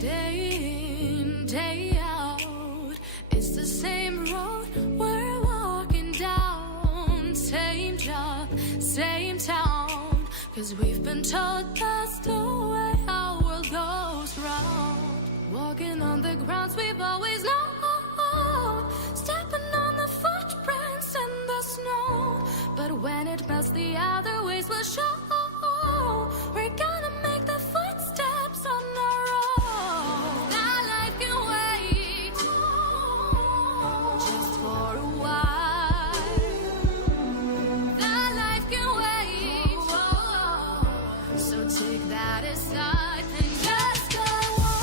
Day in, day out, it's the same road we're walking down. Same job, same town, 'cause we've been told that's the way our world goes round. Walking on the grounds we've always known, stepping on the footprints in the snow. But when it melts, the other ways will show. We're gonna make the footsteps on our own. That life can wait just for a while. That life can wait, so take that aside and just go on.